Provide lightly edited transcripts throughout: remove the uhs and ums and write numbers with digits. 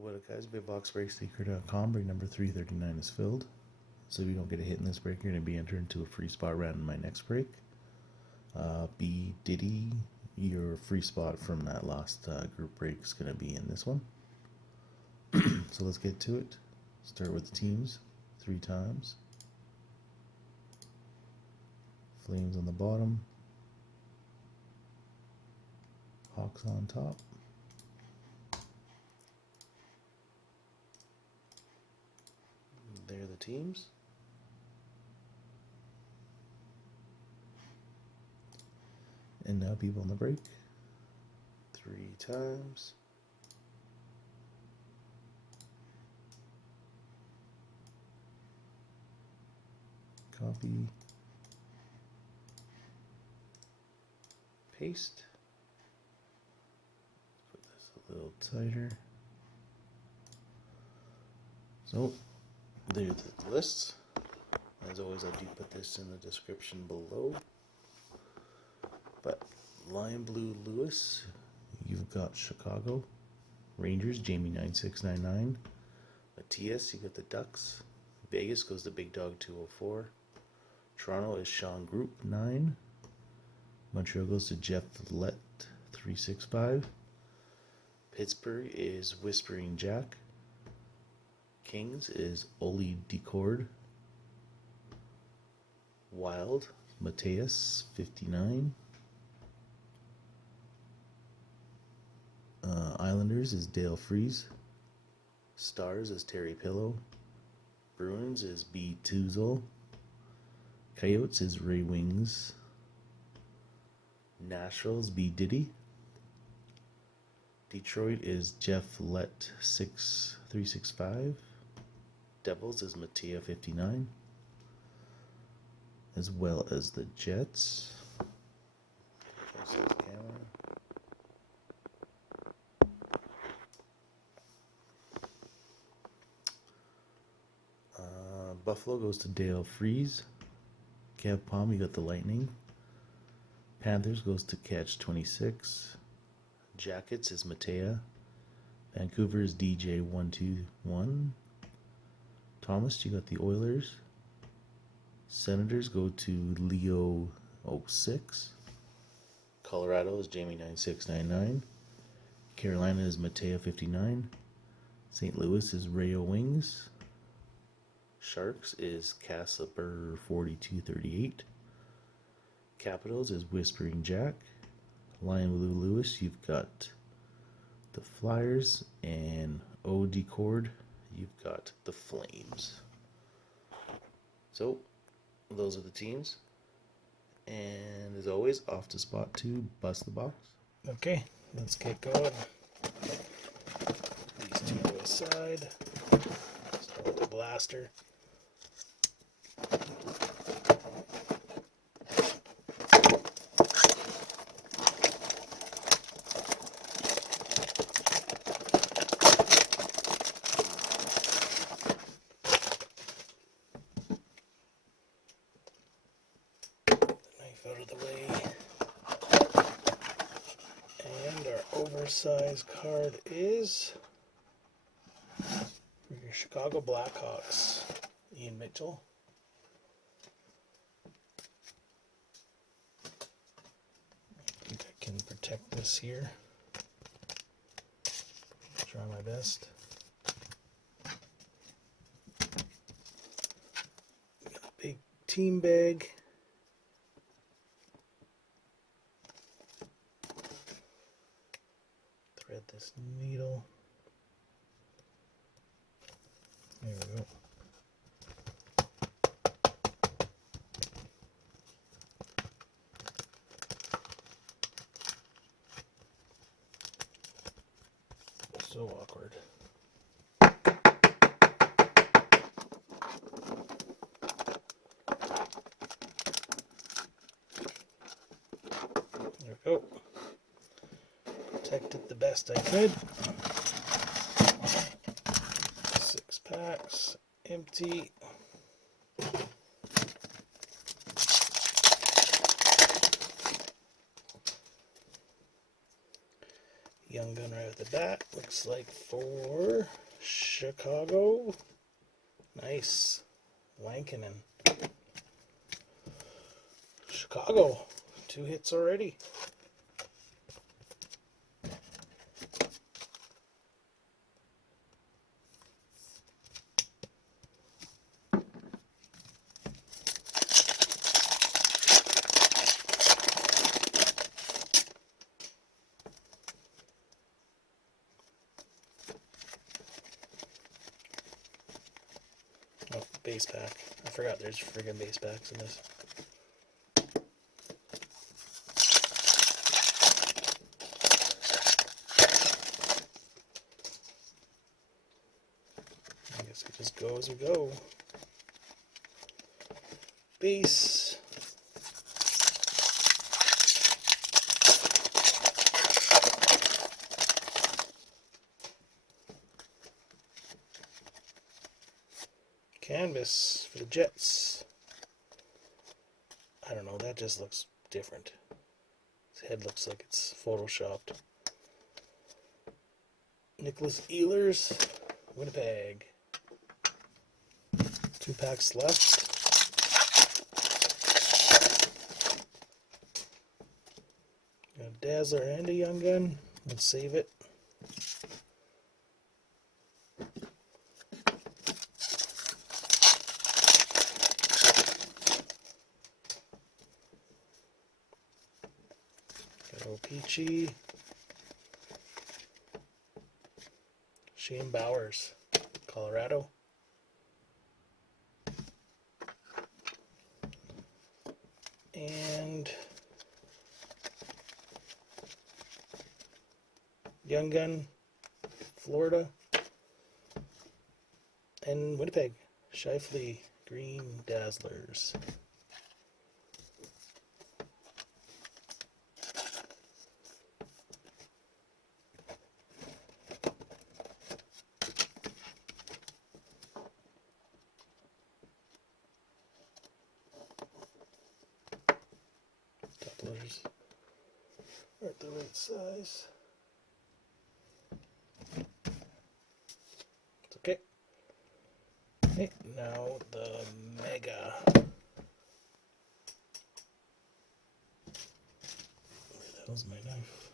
What up, guys? BigBoxBreakSeeker.com. Break number 339 is filled. So if you don't get a hit in this break, you're going to be entered into a free spot round in my next break. B Diddy, your free spot from that last group break is going to be in this one. So let's get to it. Start with the teams 3 times. Flames on the bottom. Hawks on top. There are the teams. And now people on the break. 3 times. Copy. Paste. Put this a little tighter. So, there's the lists. As always, I do put this in the description below. But Lion Blue Lewis, you've got Chicago. Rangers, Jamie 9699. Matthias, you got the Ducks. Vegas goes to Big Dog 204. Toronto is Sean Group 9. Montreal goes to Jeff Lett 365. Pittsburgh is Whispering Jack. Kings is Oli Decord. Wild, Mateus 59. Islanders is Dale Freeze. Stars is Terry Pillow. Bruins is B. Tuzel. Coyotes is Ray Wings. Nashville is B. Diddy. Detroit is Jeff Lett 6365. Devils is Mattia 59. As well as the Jets. Buffalo goes to Dale Freeze. Kev Palm, you got the Lightning. Panthers goes to Catch 26. Jackets is Matea. Vancouver is DJ 121. Thomas, you got the Oilers. Senators go to Leo 06. Colorado is Jamie 9699. Carolina is Matea 59. St. Louis is Rayo Wings. Sharks is Casper 4238. Capitals is Whispering Jack. Lion Blue Lewis, you've got the Flyers. And O Decord, you've got the Flames. So, those are the teams. And as always, off to spot 2, bust the box. Okay, let's get going. These 2 go aside. Start with the blaster. Out of the way, and our oversized card is for your Chicago Blackhawks, Ian Mitchell. I think I can protect this here. Try my best. Got a big team bag. Thread this needle. There we go. So awkward. There we go. Protect it the best I could. 6 packs, empty. Young gun right at the bat. Looks like for Chicago. Nice. Lankinen. Chicago. 2 hits already. Oh, base pack. I forgot there's friggin' base packs in this. I guess we just go as we go. Base. Canvas for the Jets. I don't know, that just looks different. His head looks like it's photoshopped. Nicholas Ehlers, Winnipeg. 2 packs left. Got a Dazzler and a Young Gun. Let's save it. Peachy. Shane Bowers, Colorado. And Young Gun, Florida. And Winnipeg, Shifley, Green Dazzlers. Letters are at the right size. It's okay. Okay, now the Mega. Where the hell's my knife?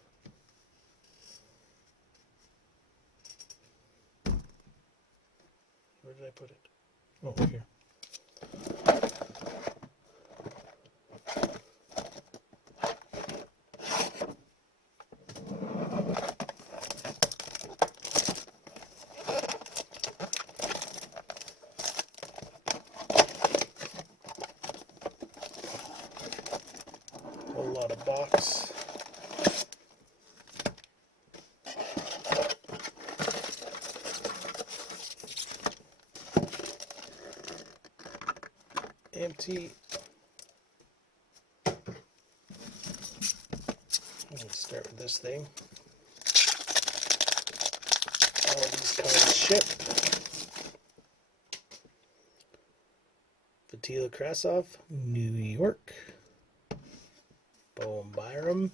Where did I put it? Oh, here. Whole lot of box. Empty. Let's start with this thing. All these cards shipped. Vatila Krasov, New York. Bowen Byram,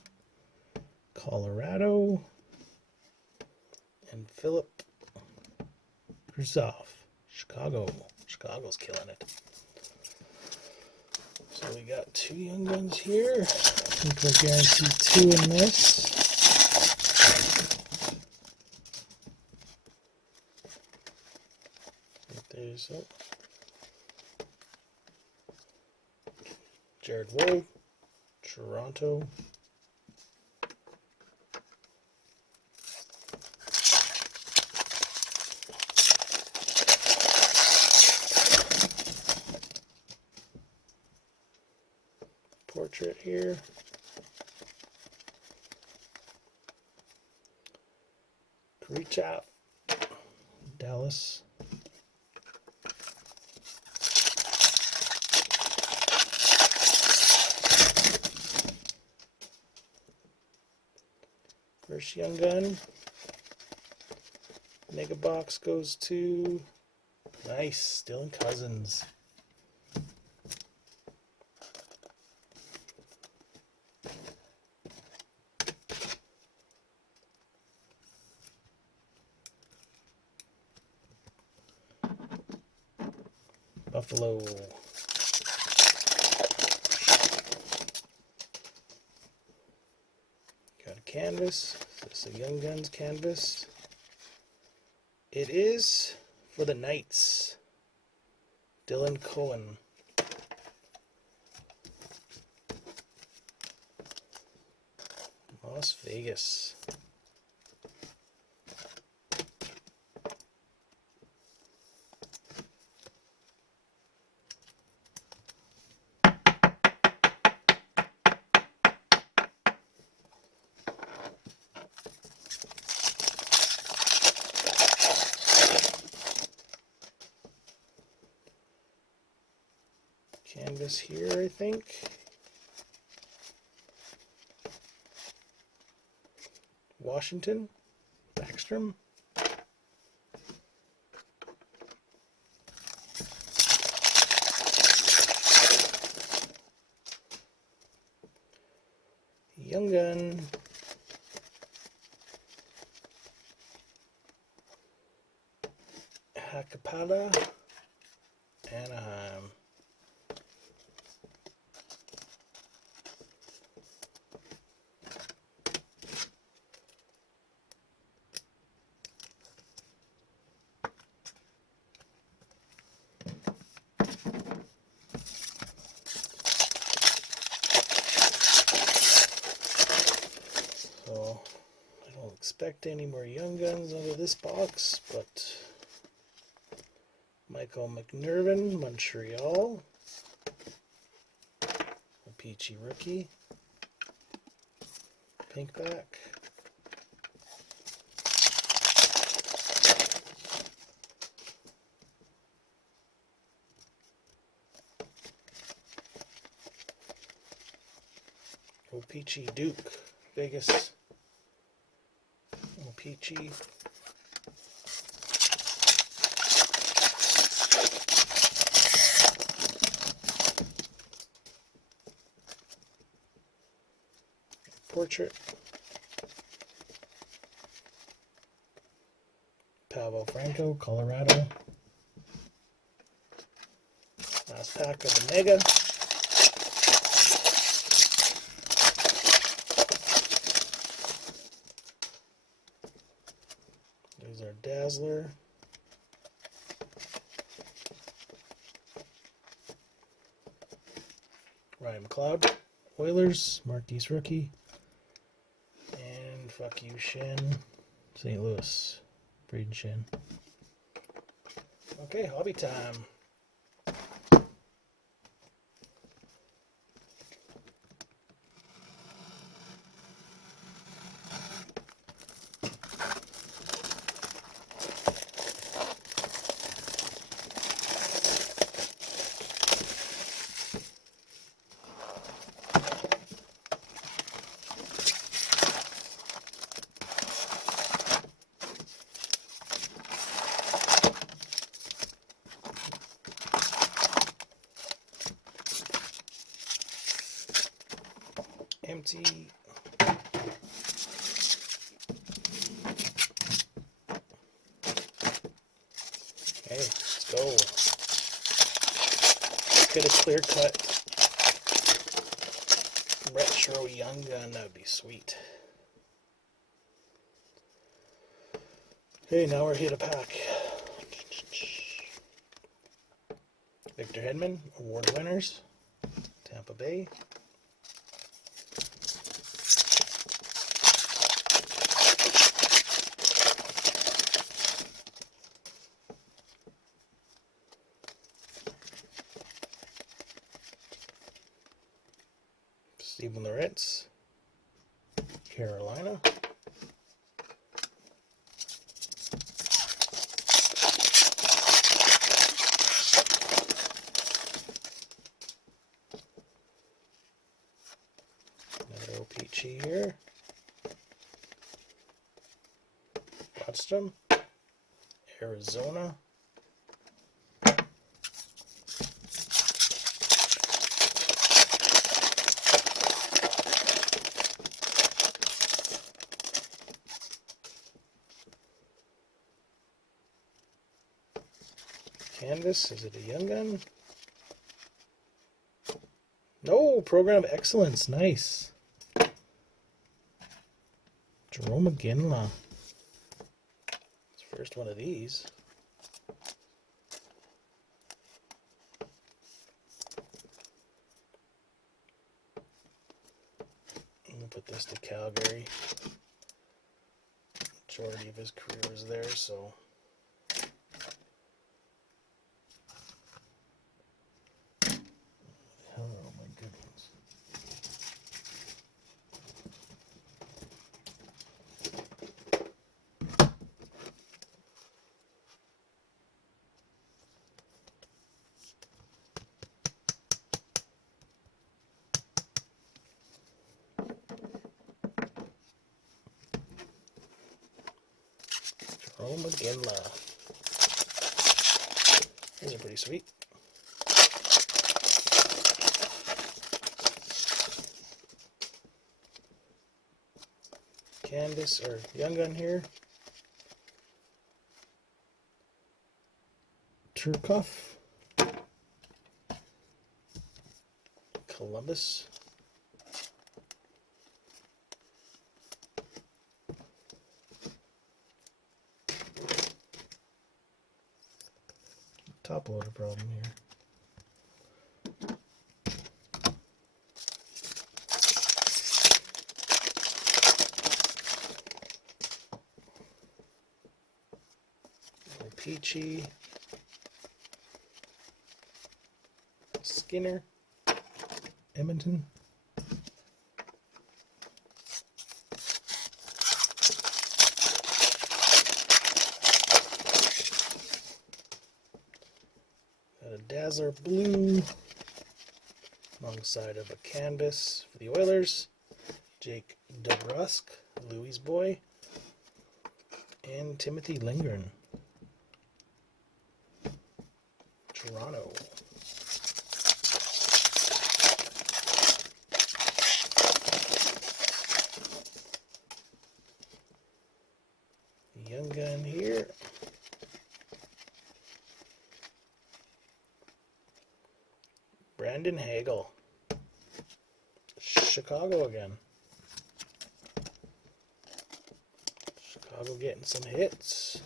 Colorado. And Philip Krasov, Chicago. Chicago's killing it. So we got 2 Young Guns here. I think we're guaranteed 2 in this. There's Jared Wood, Toronto. Portrait here. Reach out. Dallas. First Young Gun. Mega box goes to nice, Dylan Cousins. Buffalo. Got a canvas. Is this a Young Guns canvas? It is for the Knights. Dylan Cohen. Las Vegas. Canvas here, I think. Washington, Backstrom. Young Gun. Hacapada, Anaheim. So, I don't expect any more Young Guns out of this box, but Michael McNervin, Montreal. A peachy rookie. Pinkback. Peachy Duke, Vegas. Peachy. Portrait. Pavel Franco, Colorado. Last pack of the Mega. There's our Dazzler. Ryan McLeod, Oilers, Marquise rookie. And fuck you, Shen, St. Louis, Braden Shen. Okay, hobby time. Empty. Okay, let's go. Let's get a clear cut retro Young Gun. That would be sweet. Okay, now we're hit a pack. Victor Hedman, award winners. Tampa Bay. Steven Loretz, Carolina. Another OPG here. Rodstrom, Arizona. Canvas, is it a young gun? No, Program of Excellence, nice. Jerome McGinley. It's the first one of these. I'm going to put this to Calgary. Majority of his career was there, so... Oh my goodness. Jerome McGinley. These are pretty sweet. Canvas or young gun here. Turkov. Columbus. Top loader problem here. Peachy. Skinner. Edmonton. Got a Dazzler Blue alongside of a canvas for the Oilers. Jake DeBrusk, Louis Boy, and Timothy Lindgren. Toronto. Young gun here. Brandon Hagel. Chicago again. Chicago getting some hits.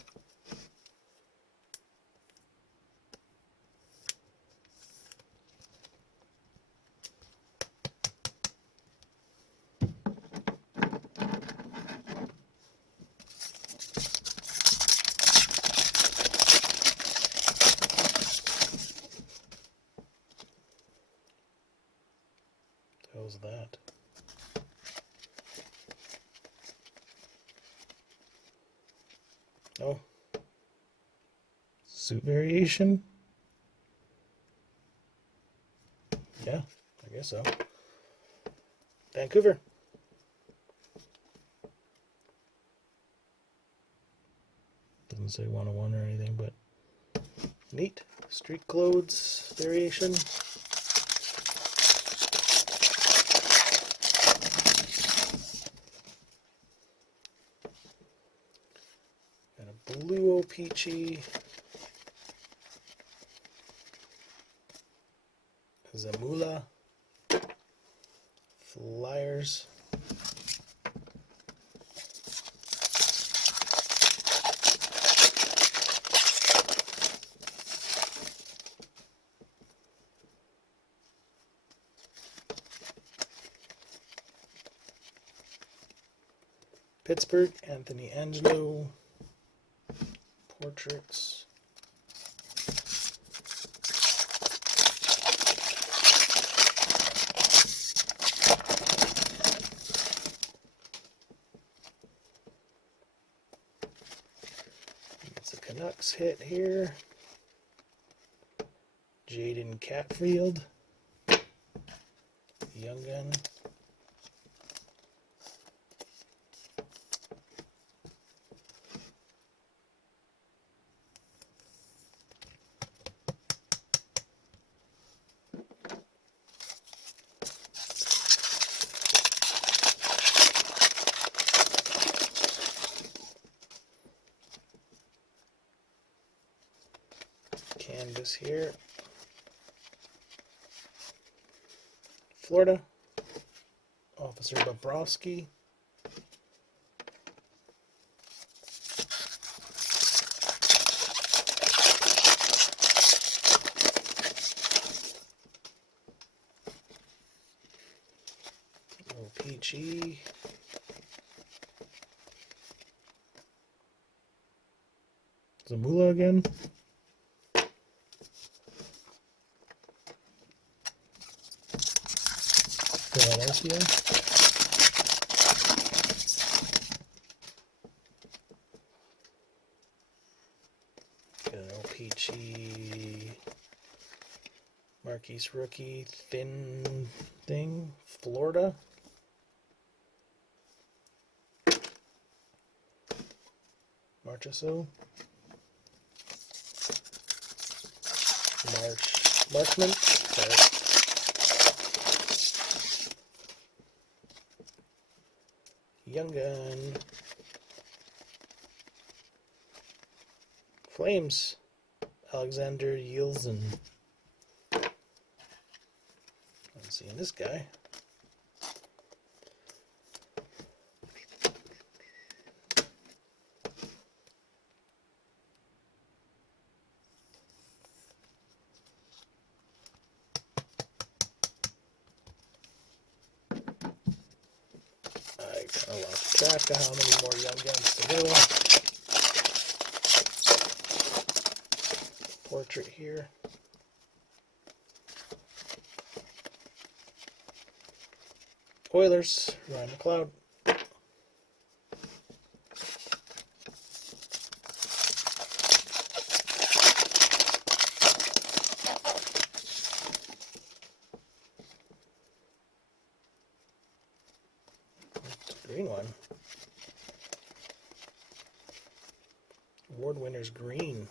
How's that? Oh. Suit variation? Yeah, I guess so. Vancouver. Doesn't say 101 or anything, but neat. Street clothes variation. Blue Peachy, Zamula, Flyers, Pittsburgh, Anthony Angelo. Portraits. It's a Canucks hit here. Jaden Catfield. Young gun. Canvas here. Florida. Officer Bobrovsky. Peachy. Zamula again. Philadelphia. Got an OPG Marquise rookie thin thing. Florida. Marchessault. Marchman. Sorry. Young Gun. Flames. Alexander Yeltsin. I'm seeing this guy. I kind of lost track of how many more Young Guns to go. Portrait here. Oilers, Ryan McLeod. Green one. Award winners green.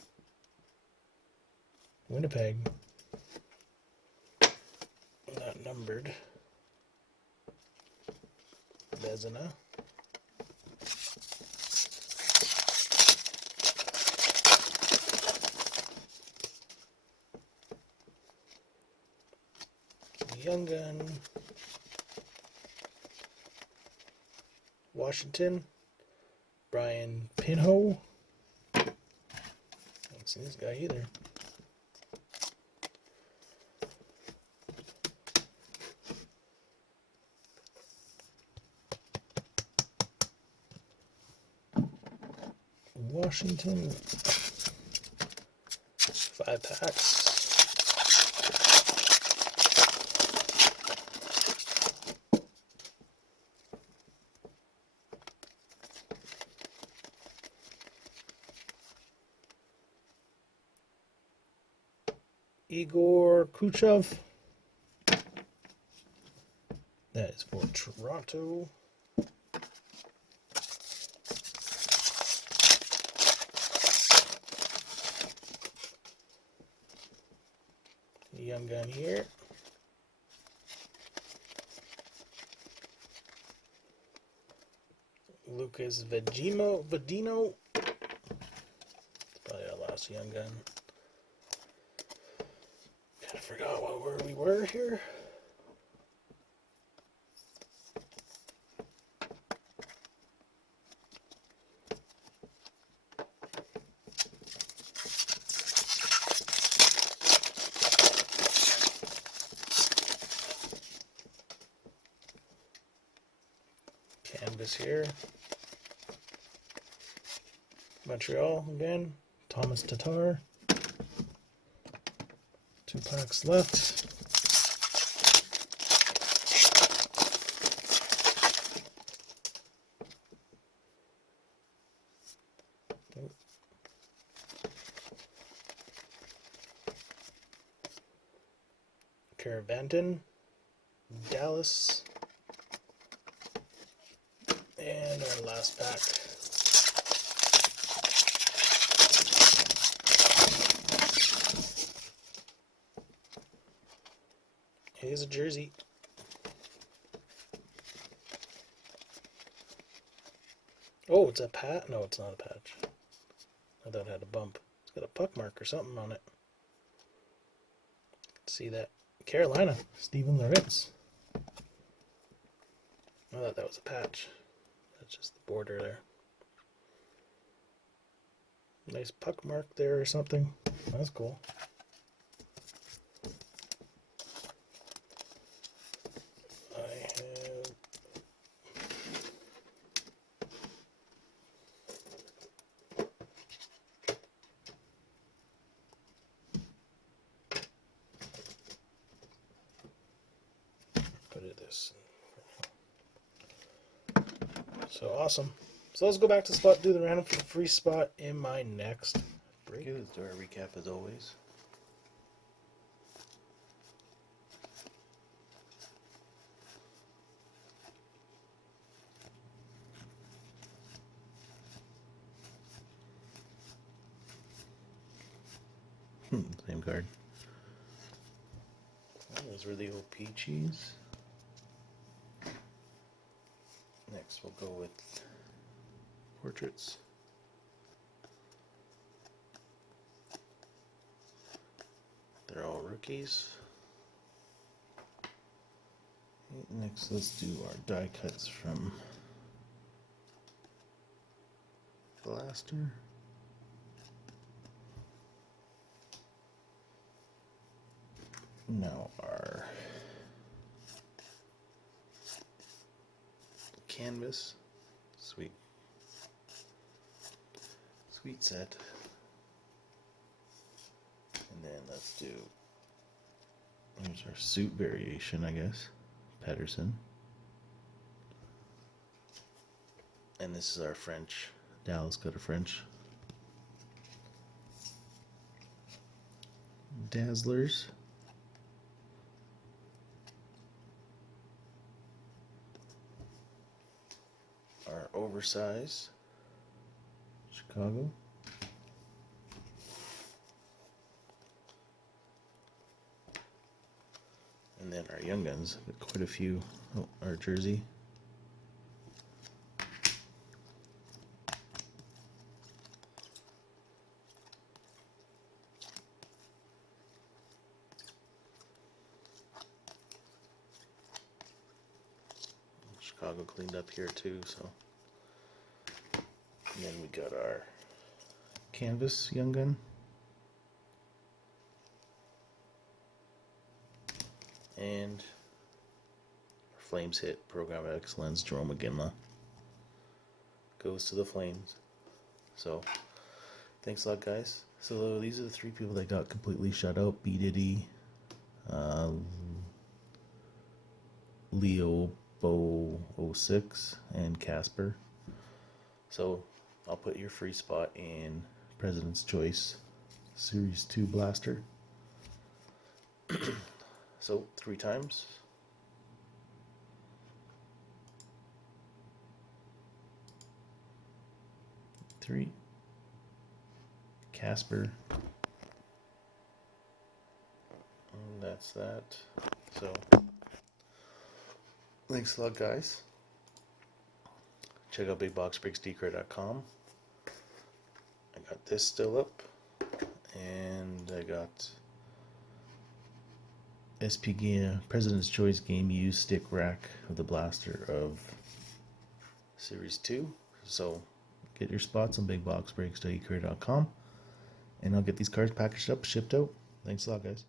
Winnipeg. Not numbered. Vezina. Young Gun. Washington. Brian Pinho. I haven't seen this guy either. Washington. 5 packs. Igor Kuchev. That is for Toronto. Young Gun here. Lucas Vadino. It's probably our last Young Gun. Kind of forgot where we were here. Canvas here. Montreal again. Thomas Tatar. 2 packs left. Oh. Caravanton. Dallas. And our last pack. Here's a jersey. Oh, it's a pat? No, it's not a patch. I thought it had a bump. It's got a puck mark or something on it. See that? Carolina, Steven Loritz. I thought that was a patch. That's just the border there. Nice puck mark there or something. That's cool. I have put it this. So awesome. So let's go back to the spot, do the random for the free spot in my next break. Okay, let's do our recap as always. Same card. Well, those were the old Peaches. Next, we'll go with portraits. They're all rookies. Next, let's do our die cuts from Blaster. Now our canvas. Sweet set. And then let's do, here's our suit variation, I guess. Pedersen. And this is our French. Dallas got a French. Dazzlers. Our oversized Chicago. And then our Young Guns, quite a few. Oh, our jersey. Chicago cleaned up here too, so. And then we got our canvas Young Gun. And our Flames hit Program of Excellence, Jerome McGinley. Goes to the Flames. So, thanks a lot, guys. So, these are the three people that got completely shut out. B. Diddy, Leo Bo 06, and Casper. So, I'll put your free spot in President's Choice Series 2 Blaster. So, 3 times. Three. Casper. And that's that. So, thanks a lot, guys. Check out bigboxbreaksdecred.com. I got this still up. And I got SP Game, President's Choice Game Used Stick Rack of the Blaster of Series 2. So get your spots on bigboxbreaks.ecreator.com, and I'll get these cards packaged up, shipped out. Thanks a lot, guys.